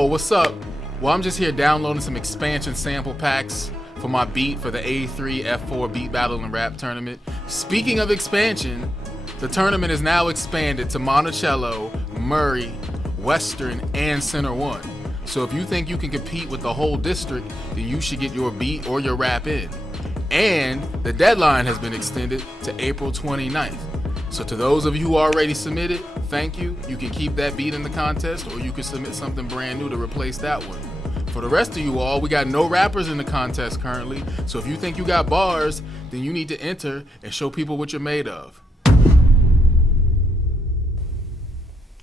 Yo, what's up? Well, I'm just here downloading some expansion sample packs for my beat for the A3 F4 Beat Battle and Rap Tournament. Speaking of expansion, the tournament is now expanded to Monticello, Murray, Western, and Center 1. So if you think you can compete with the whole district, then you should get your beat or your rap in. And the deadline has been extended to April 29th. So to those of you who already submitted, thank you. You can keep that beat in the contest, or you can submit something brand new to replace that one. For the rest of you all, we got no rappers in the contest currently, so if you think you got bars, then you need to enter and show people what you're made of.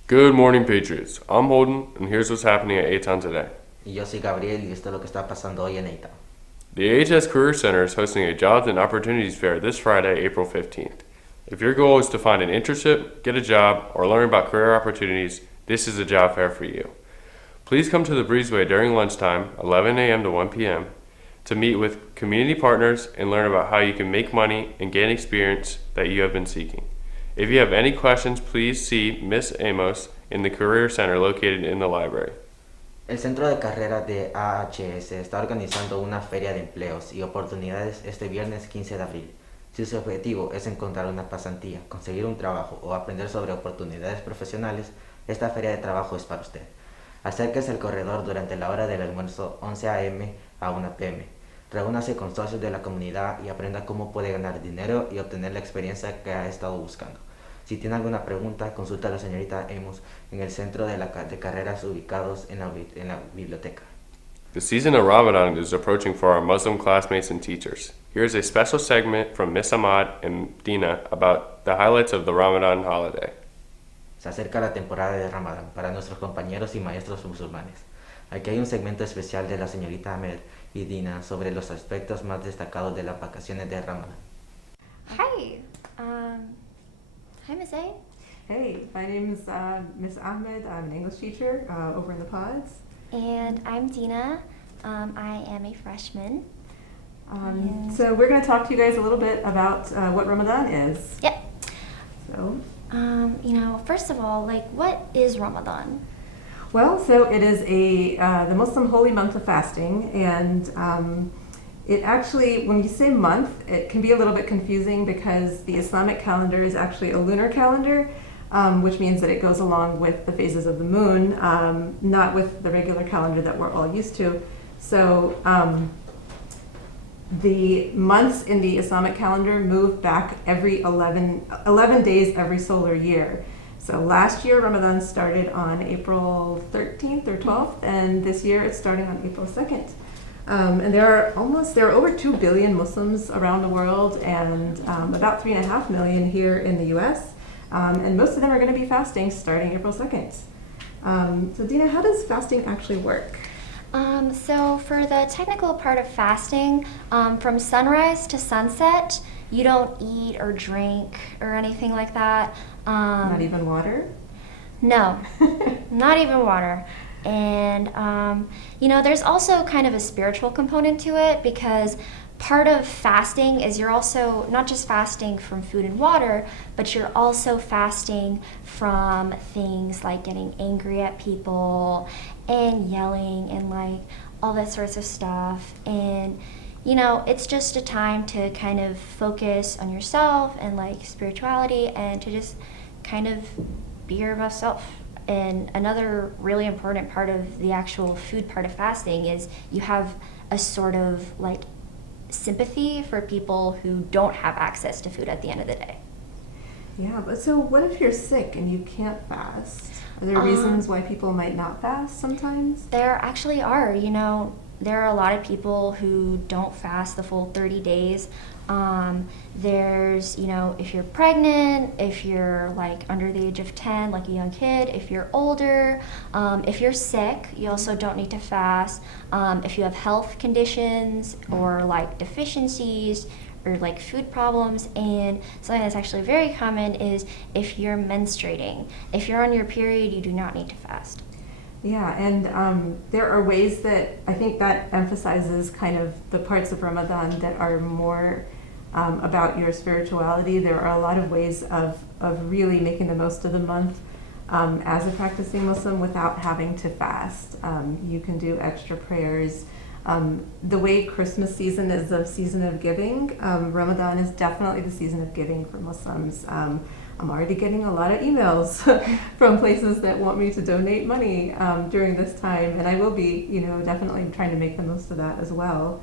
Good morning, Patriots. I'm Holden, and here's what's happening at A-Town today. Y yo soy Gabriel y esto es lo que está pasando hoy en A-Town. The AHS Career Center is hosting a Jobs and Opportunities Fair this Friday, April 15th. If your goal is to find an internship, get a job, or learn about career opportunities, this is a job fair for you. Please come to the Breezeway during lunchtime, 11 a.m. to 1 p.m., to meet with community partners and learn about how you can make money and gain experience that you have been seeking. If you have any questions, please see Miss Amos in the Career Center located in the library. El Centro de Carrera de AHS está organizando una feria de empleos y oportunidades este viernes 15 de abril. Si su objetivo es encontrar una pasantía, conseguir un trabajo o aprender sobre oportunidades profesionales, esta feria de trabajo es para usted. Acérquese al corredor durante la hora del almuerzo 11 a.m. a 1 p.m. Reúnase con socios de la comunidad y aprenda cómo puede ganar dinero y obtener la experiencia que ha estado buscando. Si tiene alguna pregunta, consulta a la señorita Amos en el centro de carreras ubicados en la biblioteca. The season of Ramadan is approaching for our Muslim classmates and teachers. Here's a special segment from Miss Ahmad and Dina about the highlights of the Ramadan holiday. Se acerca la temporada de Ramadán para nuestros compañeros y maestros musulmanes. Aquí hay un segmento especial de la señorita Ahmed y Dina sobre los aspectos más destacados de las vacaciones de Ramadán. Hi. Hi, Miss A. Hey, my name is Miss Ahmed. I'm an English teacher over in the pods. And I'm Dina. I am a freshman. So we're going to talk to you guys a little bit about what Ramadan is. Yep. So, first of all, what is Ramadan? well, so it is the Muslim holy month of fasting, and it actually, when you say month, it can be a little bit confusing because the Islamic calendar is actually a lunar calendar, which means that it goes along with the phases of the moon, not with the regular calendar that we're all used to. So the months in the Islamic calendar move back every 11 days every solar year. So last year Ramadan started on April 13th or 12th, and this year it's starting on April 2nd. And there are over 2 billion Muslims around the world, and about 3.5 million here in the US. And most of them are going to be fasting starting April 2nd. So Dina, how does fasting actually work? So for the technical part of fasting, from sunrise to sunset, you don't eat or drink or anything like that. Not even water? No, not even water. And, there's also kind of a spiritual component to it, because part of fasting is you're also not just fasting from food and water, but you're also fasting from things like getting angry at people and yelling and all that sorts of stuff. And it's just a time to kind of focus on yourself and spirituality, and to just kind of be your best self. And another really important part of the actual food part of fasting is you have a sort of sympathy for people who don't have access to food at the end of the day. Yeah, but so what if you're sick and you can't fast? Are there reasons why people might not fast sometimes? There actually are. There are a lot of people who don't fast the full 30 days. There's, if you're pregnant, if you're under the age of 10, like a young kid, if you're older, if you're sick, you also don't need to fast. If you have health conditions or deficiencies or food problems, and something that's actually very common is if you're menstruating. If you're on your period, you do not need to fast. Yeah, and there are ways that I think that emphasizes kind of the parts of Ramadan that are more about your spirituality. There are a lot of ways of really making the most of the month. as a practicing Muslim without having to fast. You can do extra prayers. The way Christmas season is a season of giving, Ramadan is definitely the season of giving for Muslims. I'm already getting a lot of emails from places that want me to donate money during this time, and I will be, definitely trying to make the most of that as well.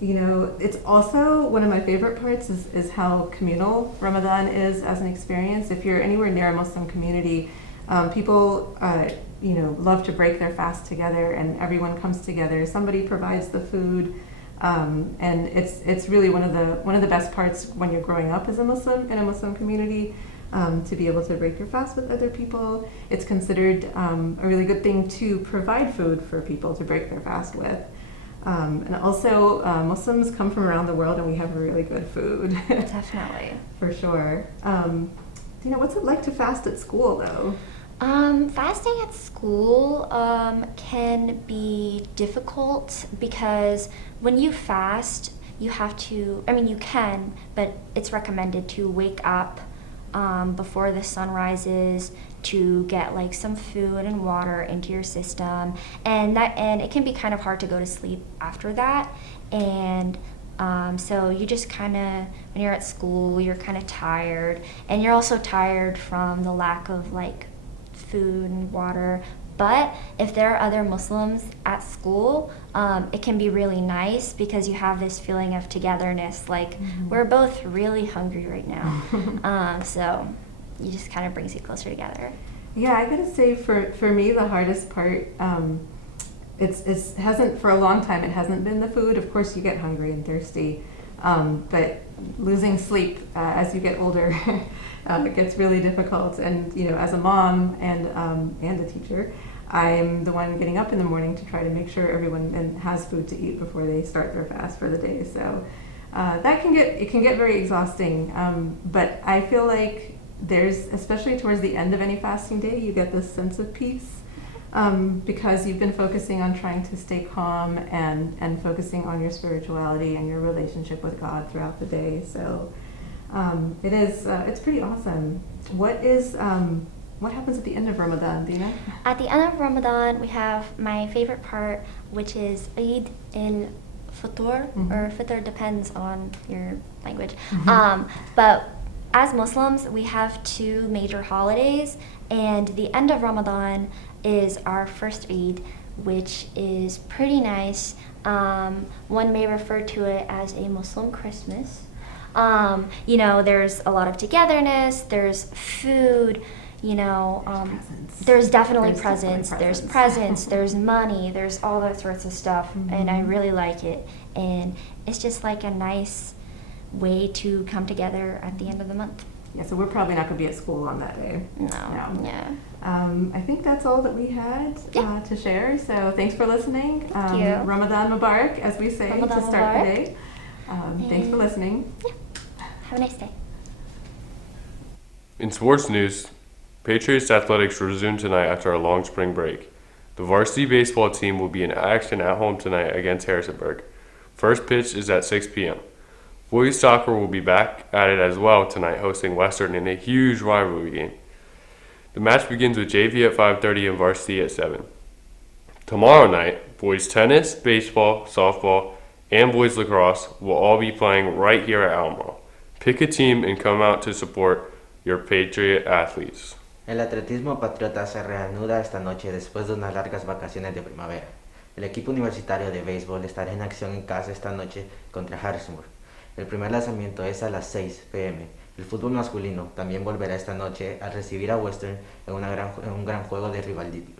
It's also one of my favorite parts is how communal Ramadan is as an experience. If you're anywhere near a Muslim community, people, love to break their fast together, and everyone comes together. Somebody provides the food. And it's really one of the best parts when you're growing up as a Muslim in a Muslim community, to be able to break your fast with other people. It's considered a really good thing to provide food for people to break their fast with. And also, Muslims come from around the world, and we have really good food. Definitely. For sure. What's it like to fast at school, though? Fasting at school can be difficult because when you fast, you have to, you can, but it's recommended to wake up before the sun rises to get like some food and water into your system, and it can be kind of hard to go to sleep after that. And so you just kind of, when you're at school, you're kind of tired, and you're also tired from the lack of like food and water. But if there are other Muslims at school, it can be really nice because you have this feeling of togetherness. Like, we're both really hungry right now. So it just kind of brings you closer together. Yeah, I gotta say, for me, the hardest part, it hasn't, for a long time, it hasn't been the food. Of course, you get hungry and thirsty, but losing sleep as you get older it gets really difficult. And as a mom and a teacher, I'm the one getting up in the morning to try to make sure everyone has food to eat before they start their fast for the day. So that can get very exhausting. But I feel like there's, especially towards the end of any fasting day, you get this sense of peace. Because you've been focusing on trying to stay calm and focusing on your spirituality and your relationship with God throughout the day. So it's pretty awesome. What happens at the end of Ramadan, Dina? At the end of Ramadan, we have my favorite part, which is Eid al-Fitr, or Fitr depends on your language. But as Muslims, we have two major holidays, and the end of Ramadan is our first Eid, which is pretty nice. One may refer to it as a Muslim Christmas. There's a lot of togetherness, there's food, there's definitely presents, there's money, there's all that sorts of stuff, and I really like it. And it's just like a nice way to come together at the end of the month. Yeah, so we're probably not going to be at school on that day. No. Yeah. I think that's all that we had to share. So thanks for listening. Thank you. Ramadan Mubarak, as we say, Ramadan to start Mubarak. the day. Thanks for listening. Yeah. Have a nice day. In sports news, Patriots athletics resume tonight after a long spring break. The varsity baseball team will be in action at home tonight against Harrisonburg. First pitch is at 6 p.m. Boys soccer will be back at it as well tonight, hosting Western in a huge rivalry game. The match begins with JV at 5:30 and varsity at 7. Tomorrow night, boys tennis, baseball, softball, and boys lacrosse will all be playing right here at Alamo. Pick a team and come out to support your Patriot athletes. El atletismo patriota se reanuda esta noche después de unas largas vacaciones de primavera. El equipo universitario de béisbol estará en acción en casa esta noche contra Harrisonburg. El primer lanzamiento es a las 6 p.m. El fútbol masculino también volverá esta noche al recibir a Western en un gran juego de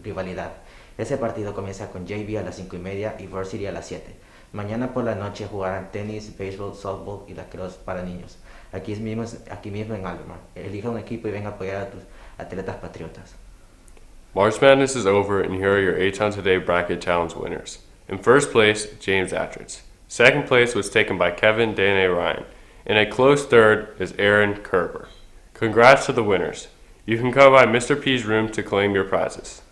rivalidad. Ese partido comienza con JV a las 5:30 y Varsity a las 7. Mañana por la noche jugarán tenis, béisbol, softball y lacrosse para niños. Aquí mismo en Albemarle. Elija un equipo y ven a apoyar a tus atletas patriotas. March Madness is over, and here are your A-Town Today Bracket Challenge winners. In first place, James Attridge. Second place was taken by Kevin Dane Ryan. And a close third is Aaron Kerber. Congrats to the winners. You can come by Mr. P's room to claim your prizes.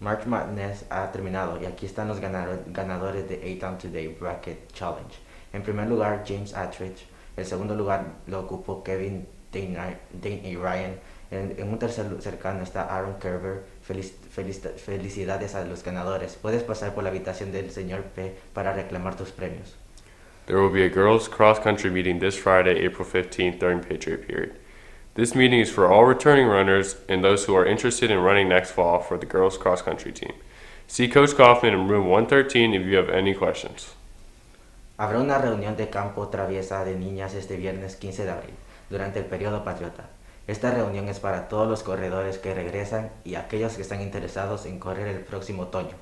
March Madness ha terminado y aquí están los ganadores de A-Town Today Bracket Challenge. En primer lugar, James Attridge. El segundo lugar lo ocupó Kevin Dane Ryan. En un tercer cercano está Aaron Kerber. Felicidades a los ganadores. Puedes pasar por la habitación del señor P para reclamar tus premios. There will be a girls' cross country meeting this Friday, April 15th during Patriot Period. This meeting is for all returning runners and those who are interested in running next fall for the girls' cross country team. See Coach Kaufman in room 113 if you have any questions. Habrá una reunión de campo traviesa de niñas este viernes 15 de abril, durante el periodo patriota. Esta reunión es para todos los corredores que regresan y aquellos que están interesados en correr el próximo otoño.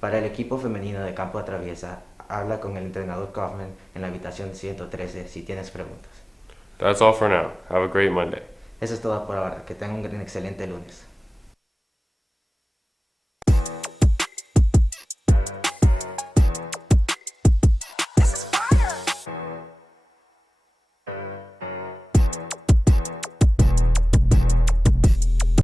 Para el equipo femenino de campo traviesa, habla con el entrenador Kaufman en la habitación 113 si tienes preguntas. That's all for now. Have a great Monday. Eso es todo por ahora. Que tengan un excelente lunes.